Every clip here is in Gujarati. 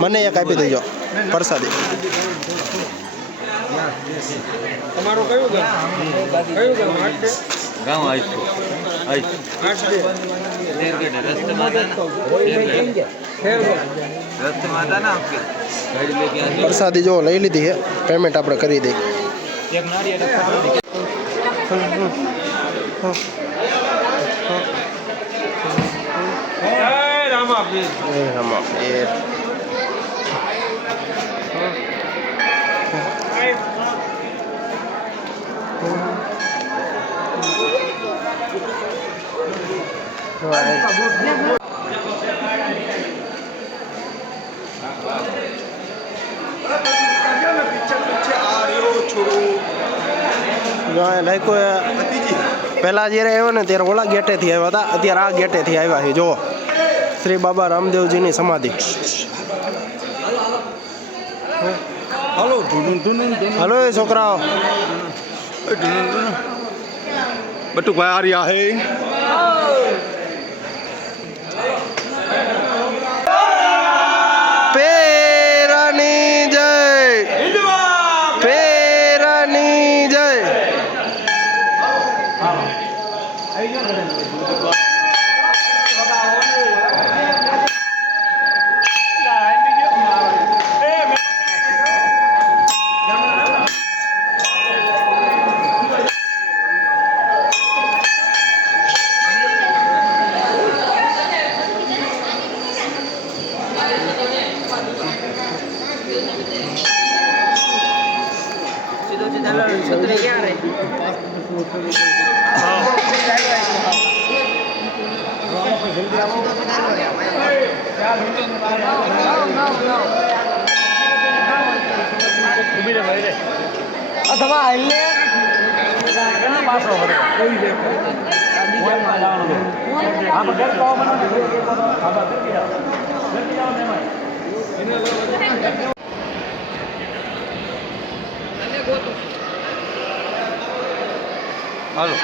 મને એક આપી દેજો પ્રસાદી. તમારું કયું ગામ? ગામ પ્રસાદી જો લઈ લીધી છે, પેમેન્ટ આપણે કરી દઈએ. પહેલાં જ્યારે આવ્યો ને ત્યારે ઓલા ગેટેથી આવ્યા હતા, અત્યારે આ ગેટેથી આવ્યા છે. જુઓ શ્રી બાબા રામદેવજીની સમાધિ. હલો એ છોકરાઓ, બટુભાઈ આર્યા હે. પેરાની જય, પેરાની જય. અથવા હાલે પાછો હાલો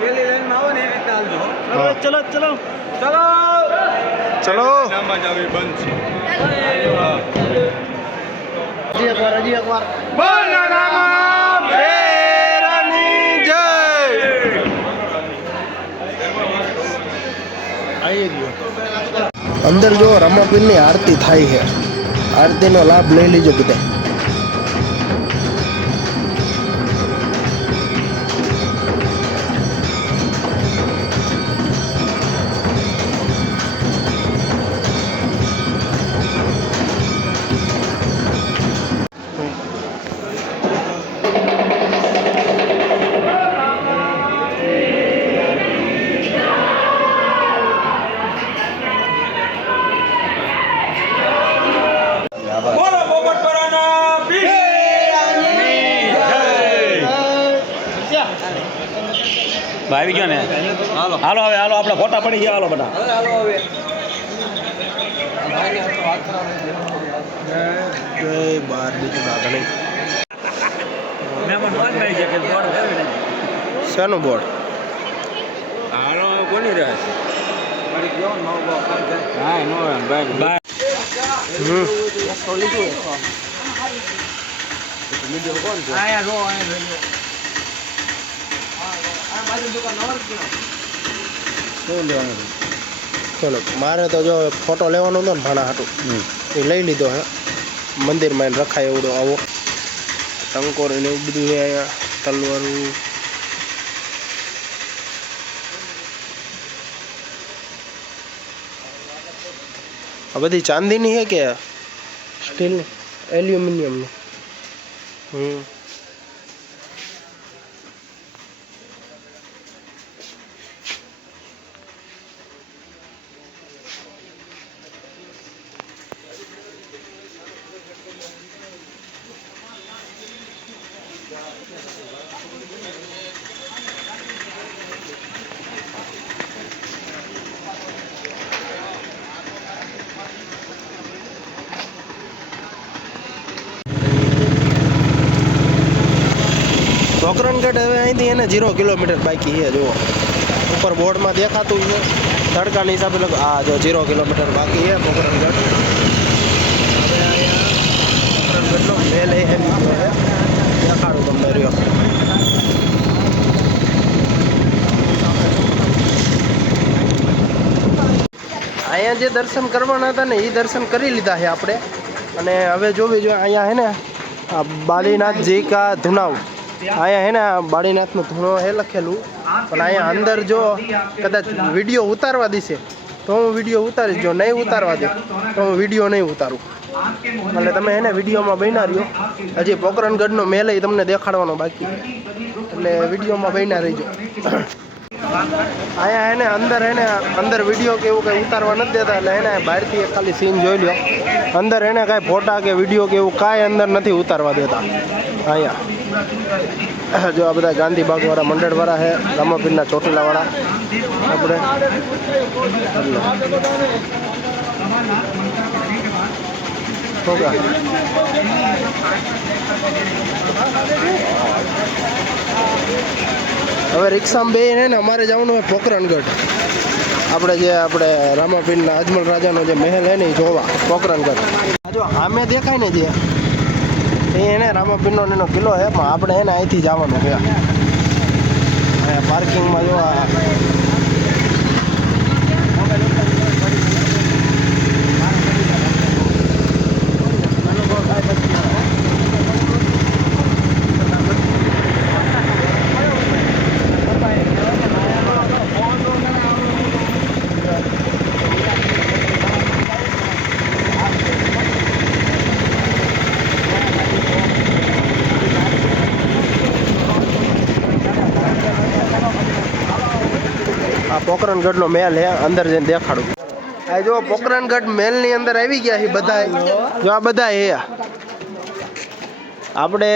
પેલી લાઈન માં આવો ને એ રીતે હાલજો. ચલો ચલો ચલો ચલો નામાં જ આવી બંધ છે. હજી એકવાર બોલ રામા પેરાની જય. અંદર જો રમાપીરની આરતી થાય છે, આરતીનો લાભ લઈ લીજો બધા. આવી ગયો ને. હાલો હાલો હવે હાલો, આપણે ફોટા પડી ગયા. હાલો બધા બાર બીજું આગળ શાનું બોર્ડ? હાલો કોની રહે છે? હા નો ભાઈ ચલો મારે તો જો ફોટો લેવાનો હતો ને ભાણા હાટું, એ લઈ લીધો હે. મંદિરમાં એને રખાય એવડો આવો ટંકોર ને એવું બધું છે અહીંયા, તલવારું. આ બધી ચાંદીની છે કે સ્ટીલની? એલ્યુમિનિયમની. પોકરણગઢ હવે અહીંથી એને 0 કિલોમીટર બાકી છે જુઓ ઉપર બોર્ડમાં દેખાતું છે તડકાની હિસાબે આ જો 0 કિલોમીટર બાકી છે પોકરણગઢ હવે અહીંયા પોકરણગઢનો મેલ એ બીજો છે દેખાડું તમને રહ્યો અહીંયા જે દર્શન કરવાના હતા ને એ દર્શન કરી લીધા છે આપણે અને હવે જોવી જોઈએ અહીંયા હે ને આ બાળીનાથજી કા ધુનાવ અહીંયા હે ને બાળીનાથનો ધૂણો હે લખેલું પણ અહીંયા અંદર જો કદાચ વિડીયો ઉતારવા દેશે તો હું વિડીયો ઉતારીશ જો નહીં ઉતારવા દે તો હું વિડીયો નહીં ઉતારું એટલે તમે એને વિડીયોમાં બન્યા રહ્યો હજી પોકરણગઢનો મેલ તમને દેખાડવાનો બાકી એટલે વિડીયોમાં બન્યા રહીજો અહીંયા એને અંદર વિડીયો કે એવું કંઈ ઉતારવા નથી દેતા એટલે એને બહારથી ખાલી સીન જોઈ લ્યો અંદર એને કાંઈ ફોટા કે વિડીયો કે એવું કાંઈ અંદર નથી ઉતારવા દેતા અહીંયા જો આ બધા ગાંધીબાગવાળા મંડળવાળા છે રામાપીરના ચોટીલાવાળા આપણે હવે રિક્ષામાં બે ને અમારે જવાનું હોય પોકરણગઢ આપણે રામાપીરના અજમલ રાજાનો જે મહેલ છે ને એ જોવા પોકરણગઢ જો આમે દેખાય ને જે એને રામાપીરનો એનો કિલ્લો છે પણ આપણે એને અહીંથી જવાનું છે અહીંયા પાર્કિંગમાં જો પોકરણગઢનો મેલ હે અંદર જઈને દેખાડું આ જો પોકરણગઢ મેલની અંદર આવી ગયા છે બધા જો આ બધા હે આપણે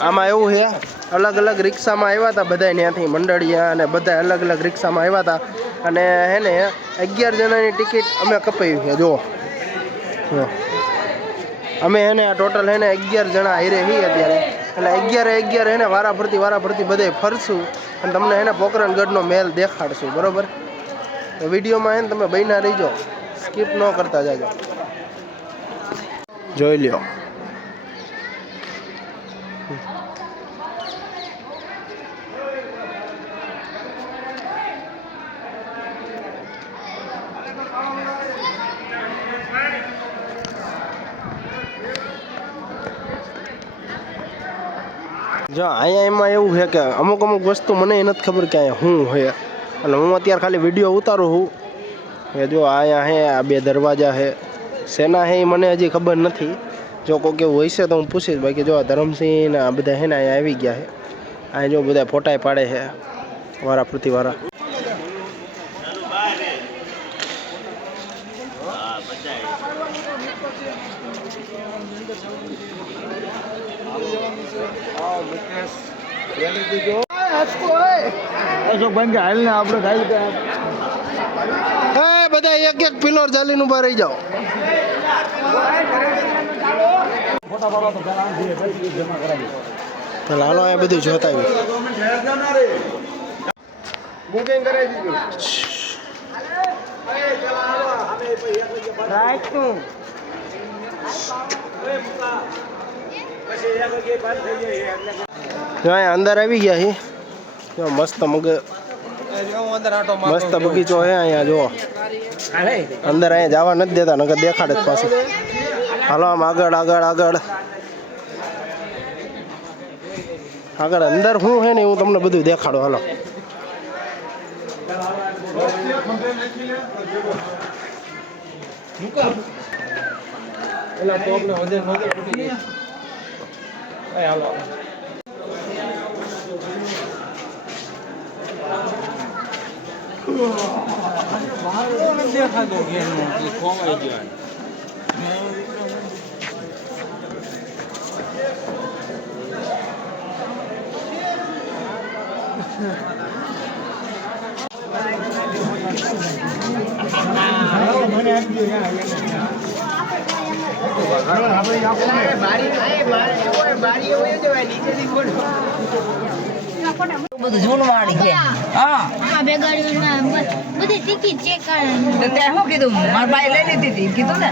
આમાં એવું છે અલગ અલગ રિક્ષામાં આવ્યા હતા બધા ત્યાંથી મંડળિયા અને બધા અલગ અલગ રિક્ષામાં આવ્યા હતા અને હે ને 11 જણાની ટિકિટ અમે કપાવી છે જો અમે એને આ ટોટલ હે ને 11 જણા હારે છીએ અત્યારે એટલે 11 એને વારા ફરતી બધે ફરશું અને તમને એને પોકરણગઢનો મેલ દેખાડશું બરોબર તો વિડીયોમાં એને તમે બન્યા રહીજો સ્કીપ ન કરતા જાજો જોઈ લ્યો જો અહીંયા એમાં એવું છે કે અમુક વસ્તુ મને નથી ખબર કે અહીંયા શું છે એટલે હું અત્યારે ખાલી વિડીયો ઉતારું છું એ જો અહીંયા હે આ 2 દરવાજા છે શેના હે એ મને હજી ખબર નથી જો કોઈ કેવું હોય છે તો હું પૂછીશ બાકી જો ધરમસિંહ ને આ બધા હે ને અહીંયા આવી ગયા છે અહીંયા જો બધા ફોટા પાડે છે વારા પ્રતિવારા બધા એક પિલર ચાલીને ઉભા રહી જાઓ હાલો એ બધું જોતા બુકિંગ કરાવી દીધું અંદર આવી ગયા છે મસ્ત મસ્ત બગીચો છે અહીંયા જુઓ અંદર અહીંયા જવા નથી દેતા નકર દેખાડે જ પાછું હાલો આમ આગળ અંદર શું છે ને હું તમને બધું દેખાડો હાલો દેખાતો ખોવાઈ ગયો બારી બધું જૂનવાણી છે હા આ બે ગાડીઓમાં બધી ટિકિટ ચેક કરે તો તે શું કીધું મારા ભાઈ લઈ લીધી હતી કીધું ને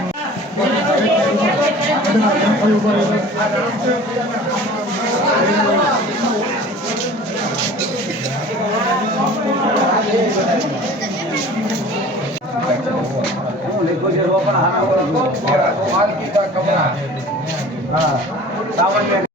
હા